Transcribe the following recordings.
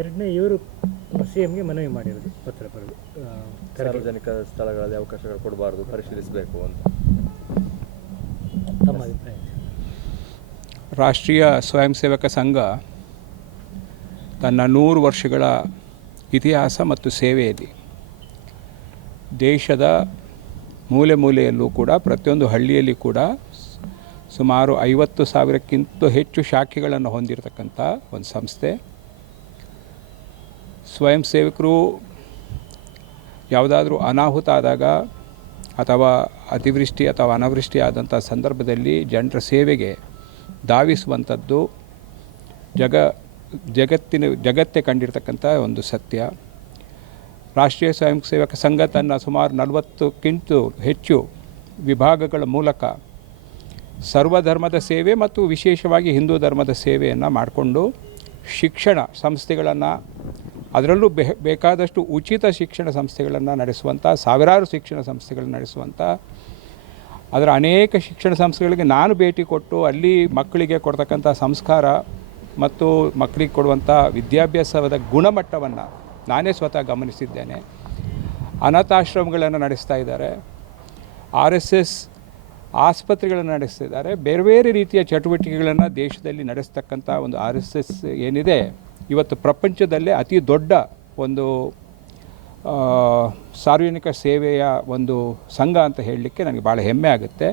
ಎರಡನೇ ಇವರು ಸಿ ಎಂಗೆ ಮನವಿ ಮಾಡಿರೋದು ಪತ್ರ ಬರೆದು. ಸಾರ್ವಜನಿಕ ಸ್ಥಳಗಳಲ್ಲಿ ಅವಕಾಶಗಳು ಕೊಡಬಾರ್ದು ಪರಿಶೀಲಿಸಬೇಕು ಅಂತ. ತಮ್ಮ ಅಭಿಪ್ರಾಯ ರಾಷ್ಟ್ರೀಯ ಸ್ವಯಂ ಸೇವಕ ಸಂಘ ತನ್ನ ನೂರು ವರ್ಷಗಳ ಇತಿಹಾಸ ಮತ್ತು ಸೇವೆಯಲ್ಲಿ ದೇಶದ ಮೂಲೆ ಮೂಲೆಯಲ್ಲೂ ಕೂಡ ಪ್ರತಿಯೊಂದು ಹಳ್ಳಿಯಲ್ಲಿ ಕೂಡ ಸುಮಾರು ಐವತ್ತು ಸಾವಿರಕ್ಕಿಂತ ಹೆಚ್ಚು ಶಾಖೆಗಳನ್ನು ಹೊಂದಿರತಕ್ಕಂಥ ಒಂದು ಸಂಸ್ಥೆ. ಸ್ವಯಂ ಸೇವಕರು ಯಾವುದಾದ್ರೂ ಅನಾಹುತ ಆದಾಗ ಅಥವಾ ಅತಿವೃಷ್ಟಿ ಅಥವಾ ಅನಾವೃಷ್ಟಿ ಆದಂಥ ಸಂದರ್ಭದಲ್ಲಿ ಜನರ ಸೇವೆಗೆ ಧಾವಿಸುವಂಥದ್ದು ಜಗ ಜಗತ್ತಿನ ಜಗತ್ತೇ ಕಂಡಿರ್ತಕ್ಕಂಥ ಒಂದು ಸತ್ಯ. ರಾಷ್ಟ್ರೀಯ ಸ್ವಯಂ ಸೇವಕ ಸಂಘ ತನ್ನ ಸುಮಾರು ನಲವತ್ತಕ್ಕಿಂತ ಹೆಚ್ಚು ವಿಭಾಗಗಳ ಮೂಲಕ ಸರ್ವಧರ್ಮದ ಸೇವೆ ಮತ್ತು ವಿಶೇಷವಾಗಿ ಹಿಂದೂ ಧರ್ಮದ ಸೇವೆಯನ್ನು ಮಾಡಿಕೊಂಡು ಶಿಕ್ಷಣ ಸಂಸ್ಥೆಗಳನ್ನು ಅದರಲ್ಲೂ ಬೇಕಾದಷ್ಟು ಉಚಿತ ಶಿಕ್ಷಣ ಸಂಸ್ಥೆಗಳನ್ನು ನಡೆಸುವಂಥ ಸಾವಿರಾರು ಶಿಕ್ಷಣ ಸಂಸ್ಥೆಗಳನ್ನು ನಡೆಸುವಂಥ ಅದರ ಅನೇಕ ಶಿಕ್ಷಣ ಸಂಸ್ಥೆಗಳಿಗೆ ನಾನು ಭೇಟಿ ಕೊಟ್ಟು ಅಲ್ಲಿ ಮಕ್ಕಳಿಗೆ ಕೊಡ್ತಕ್ಕಂಥ ಸಂಸ್ಕಾರ ಮತ್ತು ಮಕ್ಕಳಿಗೆ ಕೊಡುವಂಥ ವಿದ್ಯಾಭ್ಯಾಸದ ಗುಣಮಟ್ಟವನ್ನು ನಾನೇ ಸ್ವತಃ ಗಮನಿಸಿದ್ದೇನೆ. ಅನಾಥಾಶ್ರಮಗಳನ್ನು ನಡೆಸ್ತಾ ಇದ್ದಾರೆ. ಆರ್ ಎಸ್ ಎಸ್ ಆಸ್ಪತ್ರೆಗಳನ್ನು ನಡೆಸ್ತಿದ್ದಾರೆ. ಬೇರೆ ಬೇರೆ ರೀತಿಯ ಚಟುವಟಿಕೆಗಳನ್ನು ದೇಶದಲ್ಲಿ ನಡೆಸ್ತಕ್ಕಂಥ ಒಂದು ಆರ್ ಎಸ್ ಎಸ್ ಏನಿದೆ, ಇವತ್ತು ಪ್ರಪಂಚದಲ್ಲೇ ಅತಿ ದೊಡ್ಡ ಒಂದು ಸಾರ್ವಜನಿಕ ಸೇವೆಯ ಒಂದು ಸಂಘ ಅಂತ ಹೇಳಲಿಕ್ಕೆ ನನಗೆ ಭಾಳ ಹೆಮ್ಮೆ ಆಗುತ್ತೆ.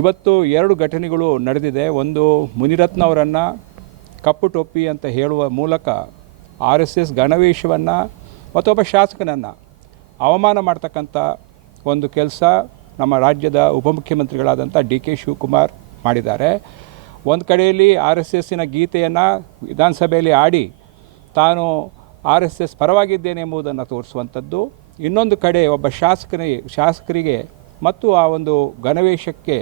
ಇವತ್ತು ಎರಡು ಘಟನೆಗಳು ನಡೆದಿದೆ. ಒಂದು ಮುನಿರತ್ನ ಅವರನ್ನು ಕಪ್ಪು ಟೊಪ್ಪಿ ಅಂತ ಹೇಳುವ ಮೂಲಕ ಆರ್ ಎಸ್ ಎಸ್ ಗಣವೇಶವನ್ನು ಮತ್ತೊಬ್ಬ ಶಾಸಕನನ್ನು ಅವಮಾನ ಮಾಡ್ತಕ್ಕಂಥ ಒಂದು ಕೆಲಸ. ನಮ್ಮ ರಾಜ್ಯದ ಉಪಮುಖ್ಯಮಂತ್ರಿಗಳಾದಂಥ ಡಿ ಕೆ ಶಿವಕುಮಾರ್ ಮಾಡಿದ್ದಾರೆ. ಒಂದು ಕಡೆಯಲ್ಲಿ ಆರ್ ಎಸ್ ಎಸ್ಸಿನ ಗೀತೆಯನ್ನು ವಿಧಾನಸಭೆಯಲ್ಲಿ ಆಡಿ ತಾನು ಆರ್ ಎಸ್ ಎಸ್ ಪರವಾಗಿದ್ದೇನೆ ಎಂಬುದನ್ನು ತೋರಿಸುವಂಥದ್ದು. ಇನ್ನೊಂದು ಕಡೆ ಒಬ್ಬ ಶಾಸಕನಿಗೆ ಶಾಸಕರಿಗೆ ಮತ್ತು ಆ ಒಂದು ಗಣವೇಶಕ್ಕೆ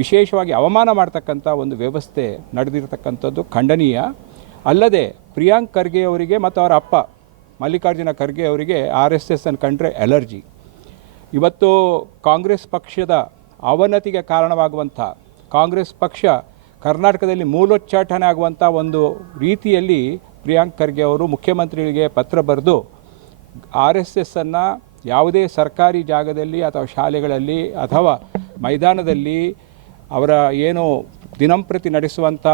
ವಿಶೇಷವಾಗಿ ಅವಮಾನ ಮಾಡ್ತಕ್ಕಂಥ ಒಂದು ವ್ಯವಸ್ಥೆ ನಡೆದಿರತಕ್ಕಂಥದ್ದು ಖಂಡನೀಯ. ಅಲ್ಲದೆ ಪ್ರಿಯಾಂಕ್ ಖರ್ಗೆ ಅವರಿಗೆ ಮತ್ತು ಅವರ ಅಪ್ಪ ಮಲ್ಲಿಕಾರ್ಜುನ ಖರ್ಗೆ ಅವರಿಗೆ ಆರ್ ಎಸ್ ಎಸ್ ಅನ್ನು ಕಂಡ್ರೆ ಅಲರ್ಜಿ. ಇವತ್ತು ಕಾಂಗ್ರೆಸ್ ಪಕ್ಷದ ಅವನತಿಗೆ ಕಾರಣವಾಗುವಂಥ ಕಾಂಗ್ರೆಸ್ ಪಕ್ಷ ಕರ್ನಾಟಕದಲ್ಲಿ ಮೂಲೋಚ್ಚಾಟನೆ ಆಗುವಂಥ ಒಂದು ರೀತಿಯಲ್ಲಿ ಪ್ರಿಯಾಂಕ್ ಖರ್ಗೆ ಅವರು ಮುಖ್ಯಮಂತ್ರಿಗಳಿಗೆ ಪತ್ರ ಬರೆದು ಆರ್ ಎಸ್ ಎಸ್ಸನ್ನು ಯಾವುದೇ ಸರ್ಕಾರಿ ಜಾಗದಲ್ಲಿ ಅಥವಾ ಶಾಲೆಗಳಲ್ಲಿ ಅಥವಾ ಮೈದಾನದಲ್ಲಿ ಅವರ ಏನು ದಿನಂಪ್ರತಿ ನಡೆಸುವಂಥ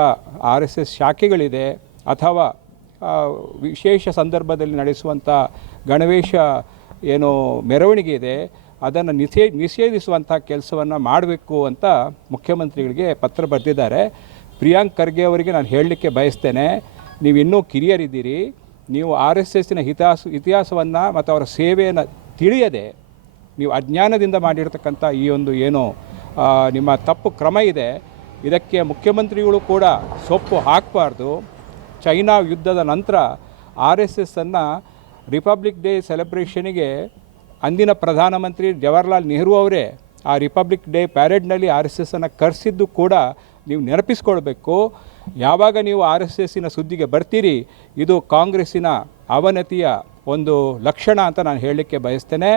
ಆರ್ ಎಸ್ ಎಸ್ ಶಾಖೆಗಳಿದೆ ಅಥವಾ ವಿಶೇಷ ಸಂದರ್ಭದಲ್ಲಿ ನಡೆಸುವಂಥ ಗಣವೇಶ ಏನು ಮೆರವಣಿಗೆ ಇದೆ ಅದನ್ನು ನಿಷೇ ನಿಷೇಧಿಸುವಂಥ ಕೆಲಸವನ್ನು ಮಾಡಬೇಕು ಅಂತ ಮುಖ್ಯಮಂತ್ರಿಗಳಿಗೆ ಪತ್ರ ಬರೆದಿದ್ದಾರೆ. ಪ್ರಿಯಾಂಕ್ ಖರ್ಗೆ ಅವರಿಗೆ ನಾನು ಹೇಳಲಿಕ್ಕೆ ಬಯಸ್ತೇನೆ, ನೀವು ಇನ್ನೂ ಕಿರಿಯರಿದ್ದೀರಿ, ನೀವು ಆರ್ ಎಸ್ ಎಸ್ಸಿನ ಇತಿಹಾಸ ಇತಿಹಾಸವನ್ನು ಮತ್ತು ಅವರ ಸೇವೆಯನ್ನು ತಿಳಿಯದೆ ನೀವು ಅಜ್ಞಾನದಿಂದ ಮಾಡಿರ್ತಕ್ಕಂಥ ಈ ಒಂದು ಏನು ನಿಮ್ಮ ತಪ್ಪು ಕ್ರಮ ಇದೆ. ಇದಕ್ಕೆ ಮುಖ್ಯಮಂತ್ರಿಗಳು ಕೂಡ ಸೊಪ್ಪು ಹಾಕಬಾರ್ದು. ಚೈನಾ ಯುದ್ಧದ ನಂತರ ಆರ್ ಎಸ್ ಎಸ್ಸನ್ನು ರಿಪಬ್ಲಿಕ್ ಡೇ ಸೆಲೆಬ್ರೇಷನಿಗೆ ಅಂದಿನ ಪ್ರಧಾನಮಂತ್ರಿ ಜವಾಹರ್ಲಾಲ್ ನೆಹರು ಅವರೇ ಆ ರಿಪಬ್ಲಿಕ್ ಡೇ ಪ್ಯಾರೇಡ್ನಲ್ಲಿ ಆರ್ ಎಸ್ ಎಸ್ಸನ್ನು ಕರೆಸಿದ್ದು ಕೂಡ ನೀವು ನೆನಪಿಸ್ಕೊಳ್ಬೇಕು. ಯಾವಾಗ ನೀವು ಆರ್ ಎಸ್ ಎಸ್ಸಿನ ಸುದ್ದಿಗೆ ಬರ್ತೀರಿ, ಇದು ಕಾಂಗ್ರೆಸ್ಸಿನ ಅವನತಿಯ ಒಂದು ಲಕ್ಷಣ ಅಂತ ನಾನು ಹೇಳಲಿಕ್ಕೆ ಬಯಸ್ತೇನೆ.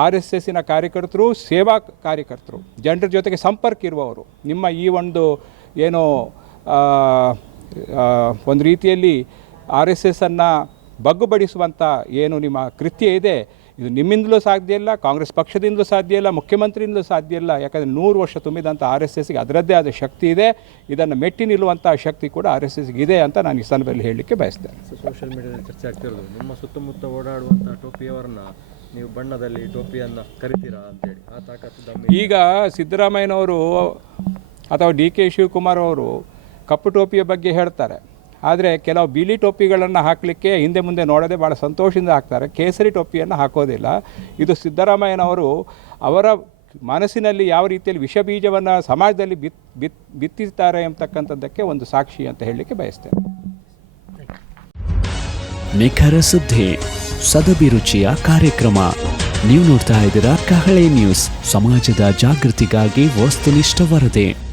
ಆರ್ ಎಸ್ ಎಸ್ಸಿನ ಕಾರ್ಯಕರ್ತರು, ಸೇವಾ ಕಾರ್ಯಕರ್ತರು, ಜನರ ಜೊತೆಗೆ ಸಂಪರ್ಕ ಇರುವವರು, ನಿಮ್ಮ ಈ ಒಂದು ಏನು ಒಂದು ರೀತಿಯಲ್ಲಿ ಆರ್ ಎಸ್ ಎಸ್ಸನ್ನು ಬಗ್ಗುಬಡಿಸುವಂಥ ಏನು ನಿಮ್ಮ ಕೃತ್ಯ ಇದೆ ಇದು ನಿಮ್ಮಿಂದಲೂ ಸಾಧ್ಯ ಇಲ್ಲ ಕಾಂಗ್ರೆಸ್ ಪಕ್ಷದಿಂದಲೂ ಸಾಧ್ಯ ಇಲ್ಲ ಮುಖ್ಯಮಂತ್ರಿಯಿಂದಲೂ ಸಾಧ್ಯ ಇಲ್ಲ. ಯಾಕಂದರೆ ನೂರು ವರ್ಷ ತುಂಬಿದಂಥ ಆರ್ ಎಸ್ ಎಸ್ಗೆ ಅದರದ್ದೇ ಆದ ಶಕ್ತಿ ಇದೆ. ಇದನ್ನು ಮೆಟ್ಟಿ ನಿಲ್ಲುವಂಥ ಶಕ್ತಿ ಕೂಡ ಆರ್ ಎಸ್ ಎಸ್ಗೆ ಇದೆ ಅಂತ ನಾನು ಈ ಸಂದರ್ಭದಲ್ಲಿ ಹೇಳಲಿಕ್ಕೆ ಬಯಸ್ತೇನೆ. ಸೋಷಿಯಲ್ ಮೀಡಿಯಾದಲ್ಲಿ ಚರ್ಚೆ ಆಗ್ತಿರೋದು ನಿಮ್ಮ ಸುತ್ತಮುತ್ತ ಓಡಾಡುವಂಥ ಟೋಪಿಯವರನ್ನ ನೀವು ಬಣ್ಣದಲ್ಲಿ ಟೋಪಿಯನ್ನು ಕರಿತೀರಾ ಅಂತೇಳಿ. ಆ ತಾಕತ್ತು ಈಗ ಸಿದ್ದರಾಮಯ್ಯನವರು ಅಥವಾ ಡಿ ಕೆ ಶಿವಕುಮಾರ್ ಅವರು ಕಪ್ಪು ಟೋಪಿಯ ಬಗ್ಗೆ ಹೇಳ್ತಾರೆ. ಆದರೆ ಕೆಲವು ಬಿಳಿ ಟೋಪಿಗಳನ್ನು ಹಾಕಲಿಕ್ಕೆ ಹಿಂದೆ ಮುಂದೆ ನೋಡದೆ ಭಾಳ ಸಂತೋಷದಿಂದ ಹಾಕ್ತಾರೆ. ಕೇಸರಿ ಟೋಪಿಯನ್ನು ಹಾಕೋದಿಲ್ಲ. ಇದು ಸಿದ್ದರಾಮಯ್ಯನವರು ಅವರ ಮನಸ್ಸಿನಲ್ಲಿ ಯಾವ ರೀತಿಯಲ್ಲಿ ವಿಷ ಬೀಜವನ್ನು ಸಮಾಜದಲ್ಲಿ ಬಿತ್ ಬಿತ್ ಎಂಬತಕ್ಕಂಥದ್ದಕ್ಕೆ ಒಂದು ಸಾಕ್ಷಿ ಅಂತ ಹೇಳಲಿಕ್ಕೆ ಬಯಸ್ತೇನೆ. ನಿಖರ ಸುದ್ದಿ ಸದಭಿರುಚಿಯ ಕಾರ್ಯಕ್ರಮ. ನೀವು ನೋಡ್ತಾ ಇದ್ದೀರಾ ಕಹಳೆ ನ್ಯೂಸ್. ಸಮಾಜದ ಜಾಗೃತಿಗಾಗಿ ವಸ್ತುನಿಷ್ಠ ವರದಿ.